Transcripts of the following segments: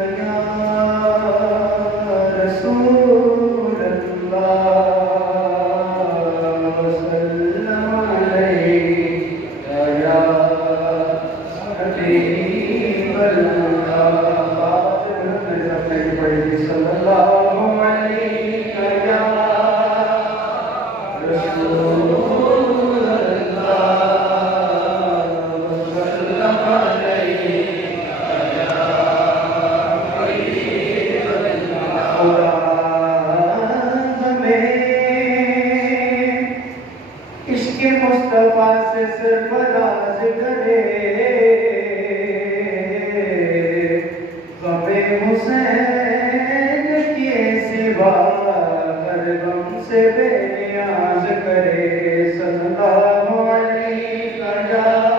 या रसूल अल्लाह वसल्लम अलैका या हबीब अल्लाह सल्लल्लाहु अलैका या रसूल इसके मुस्तफा से सरफराज करे गमे हुसैन के सिवा हर गम से बेनियाज करे सल्लल्लाहु अलैहि वसल्लम।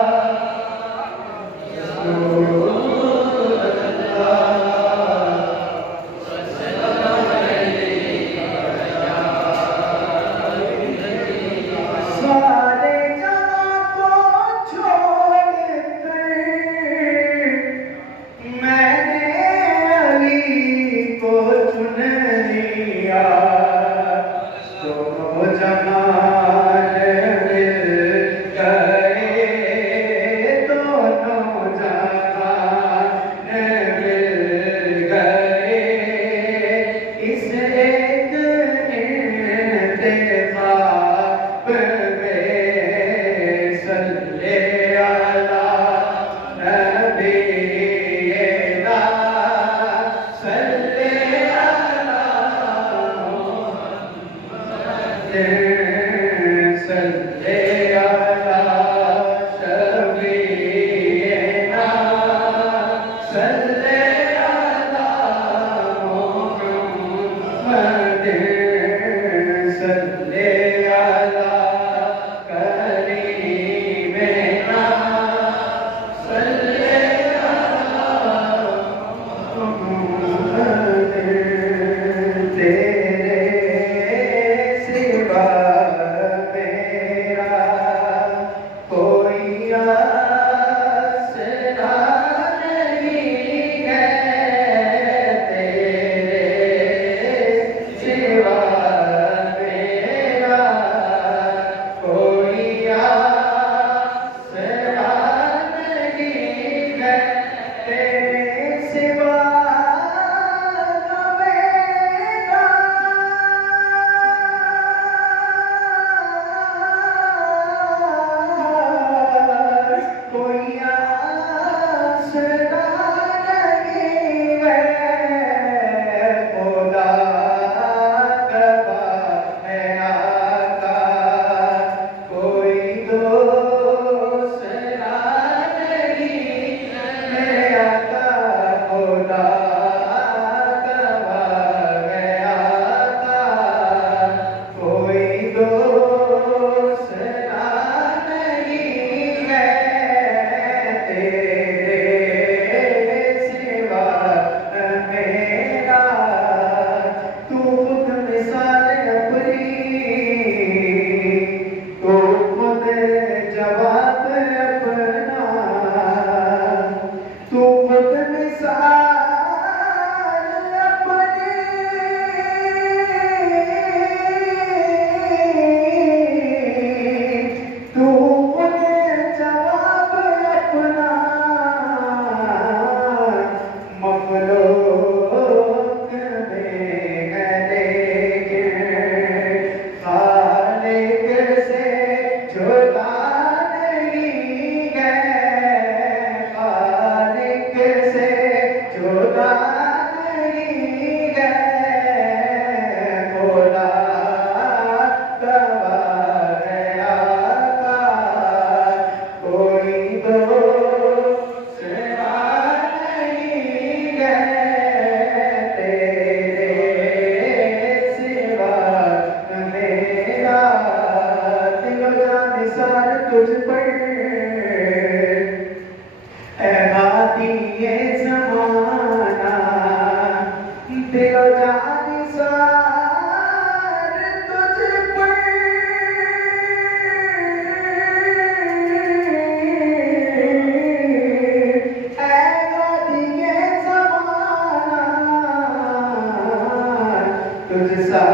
सा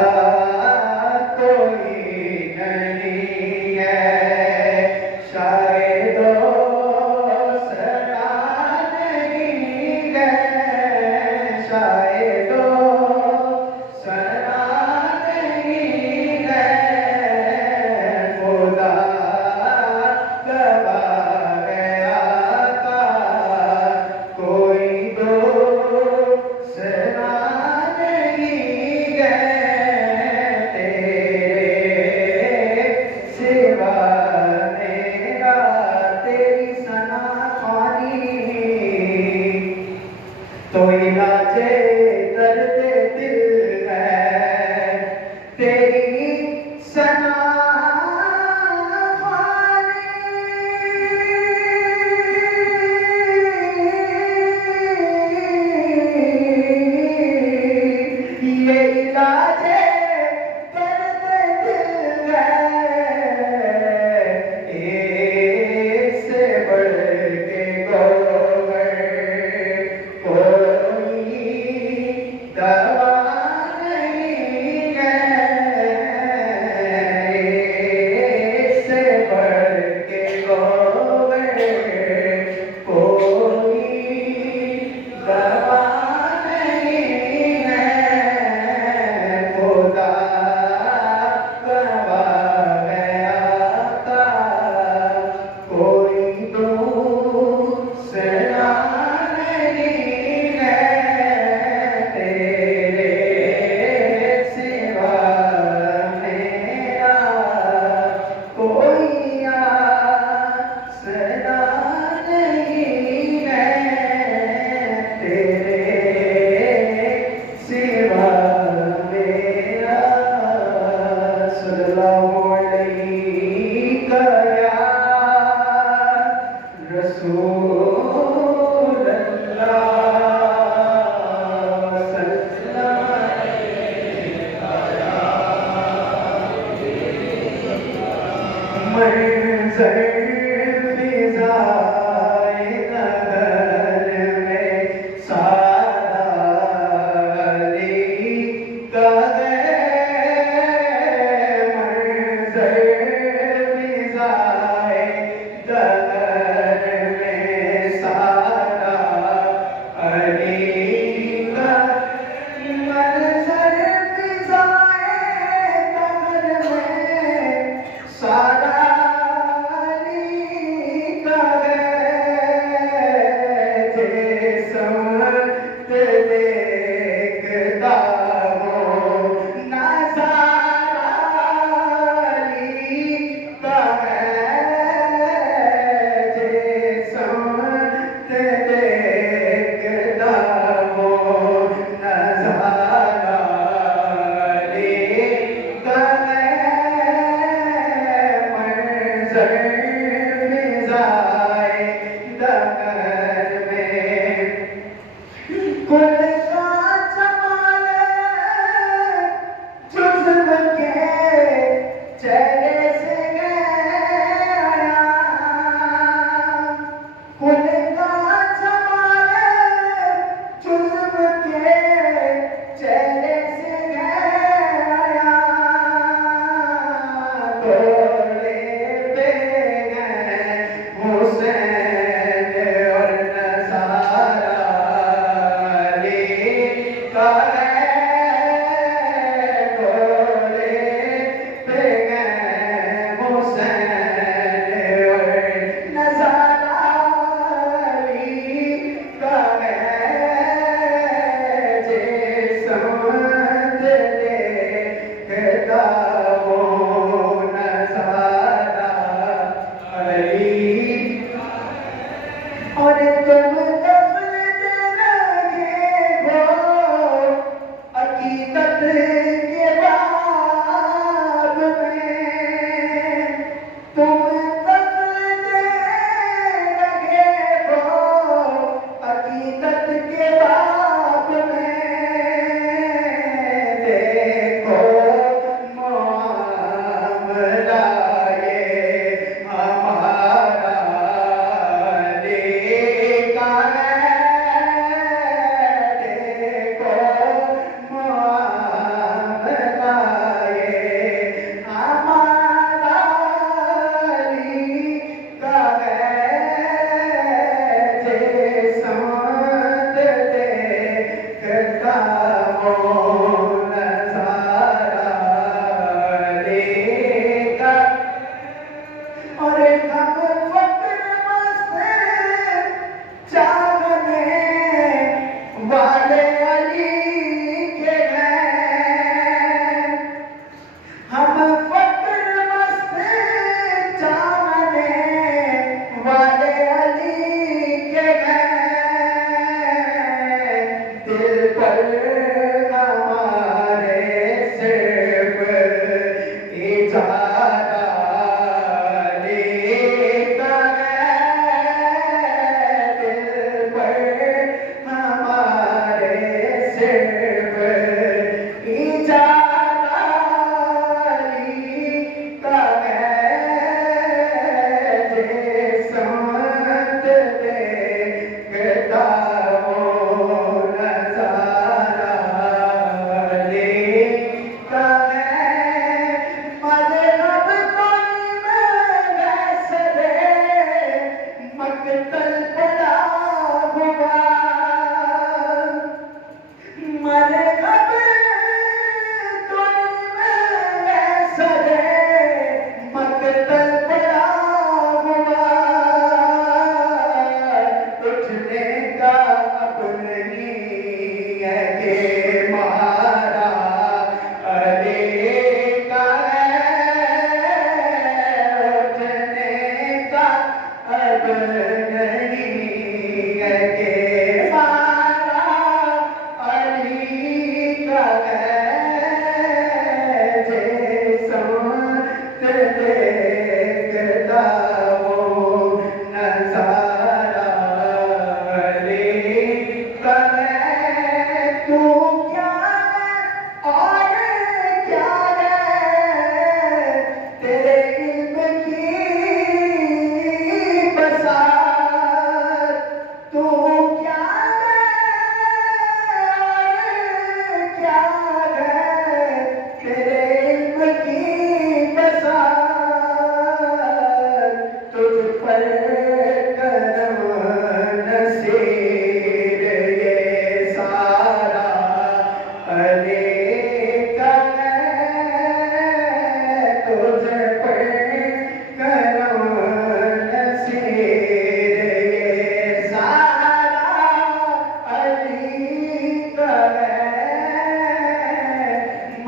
कोई नहीं है, शायद सना नहीं है, शायद सना नहीं है, खुदा गवाह है आता कोई दूसरा नहीं है तेरे सिवा मेरा, तेरी सना खानी तो इलाजे दर्द दिल है, तेरी सना ये इलाजे दर्द दिल है, इससे बढ़ के गोबर कोई दवा नहीं है, इससे बढ़ के गोबर कोई दवा नहीं है, खुदा गवाह है आता कोई दूसरा नहीं है तेरे सिवा मेरा, कोई आसरा नहीं है तेरे सिवा मेरा। सल्लल्लाहु अलैका या रसूल अल्लाह, सल्लल्लाहु मंज़र फ़िज़ाए नगर में सादा अली का है, मंज़र फ़िज़ाए नगर में सादा अली का, मंज़र फ़िज़ाए नगर में सादा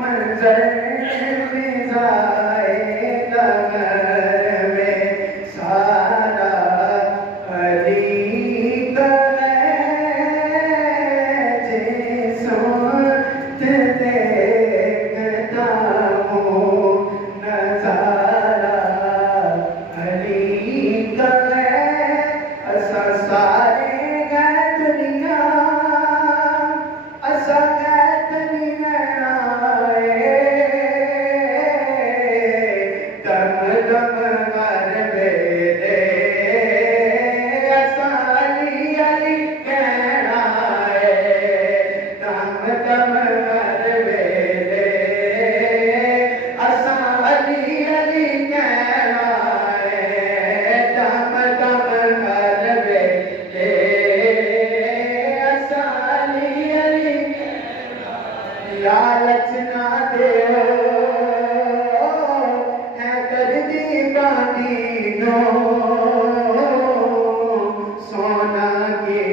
मंजर मिजाए कमर में सारा अली का है जिसमत देखता हूँ नजारा अली का है असा सारे गए दुनिया असा दम दम मर बेदे असा अली अली कहना है दम दम मर बेदे असा अली अली कहना है दम दम मर बेदे असा अली अली लालच ना दे सोना की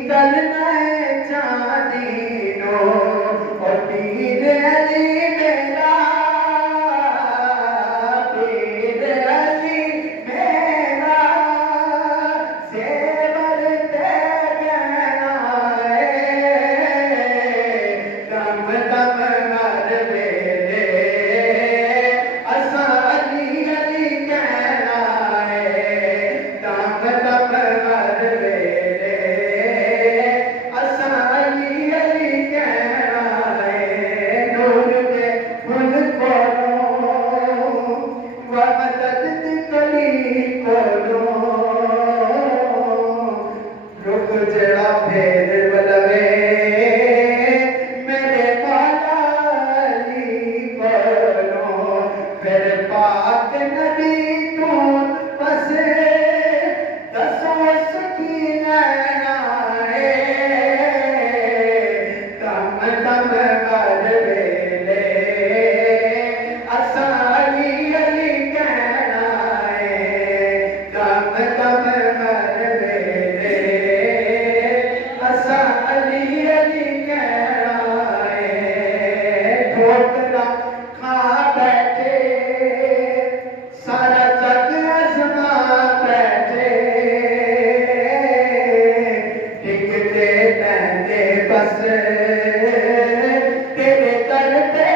करना चांदी नो और पीर अली मेरा पीर अली मेरा सेवर ते कहना है दम दम मर बेदे जड़ा फेर बलवे मेरे मौला अली बोलो फिर पाक नबी तू बस दसो सकी नैना दम दम कर बेले असा अली अली कहना है दम दम कर बेले असा अली अली कहना है ठोकरा खा बैठे सारा जग आजमा बैठे टिकते लैंदे बस तेरे दर पे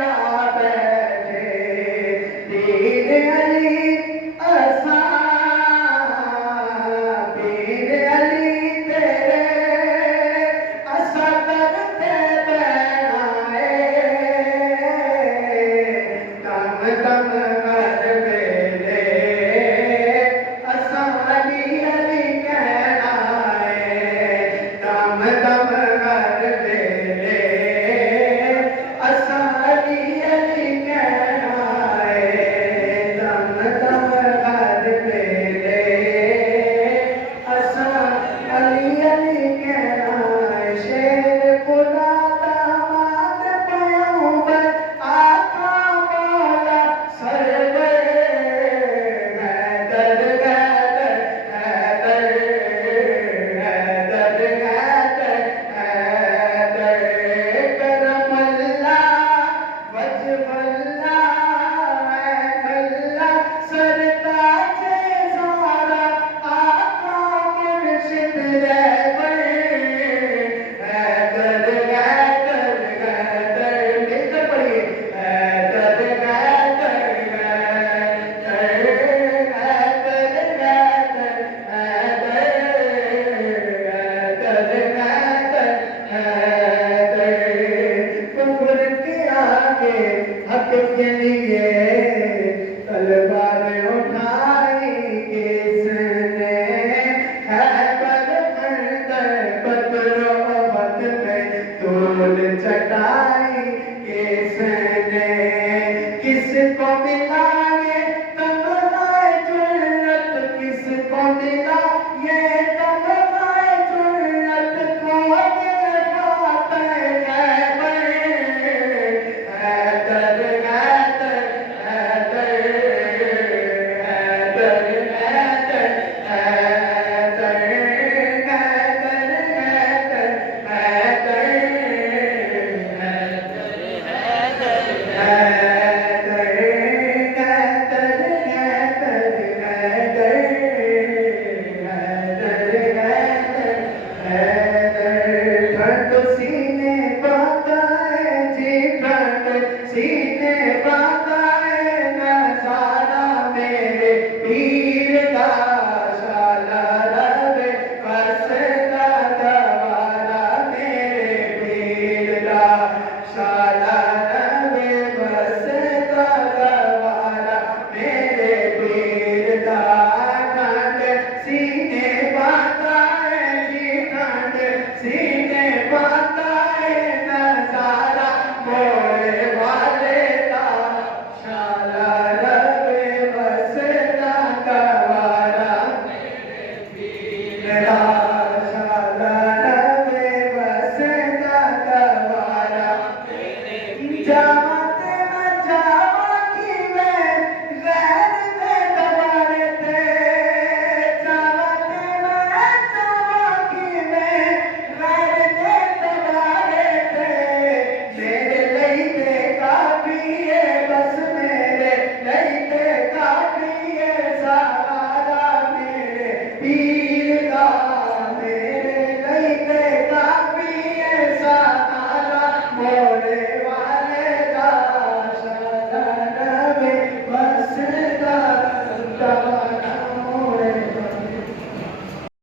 आ बैठे पीर अली असा पीर अली तेरे असा करते बैठा है दम दम मर बेले असा अली अली कहना है दम दम मर माता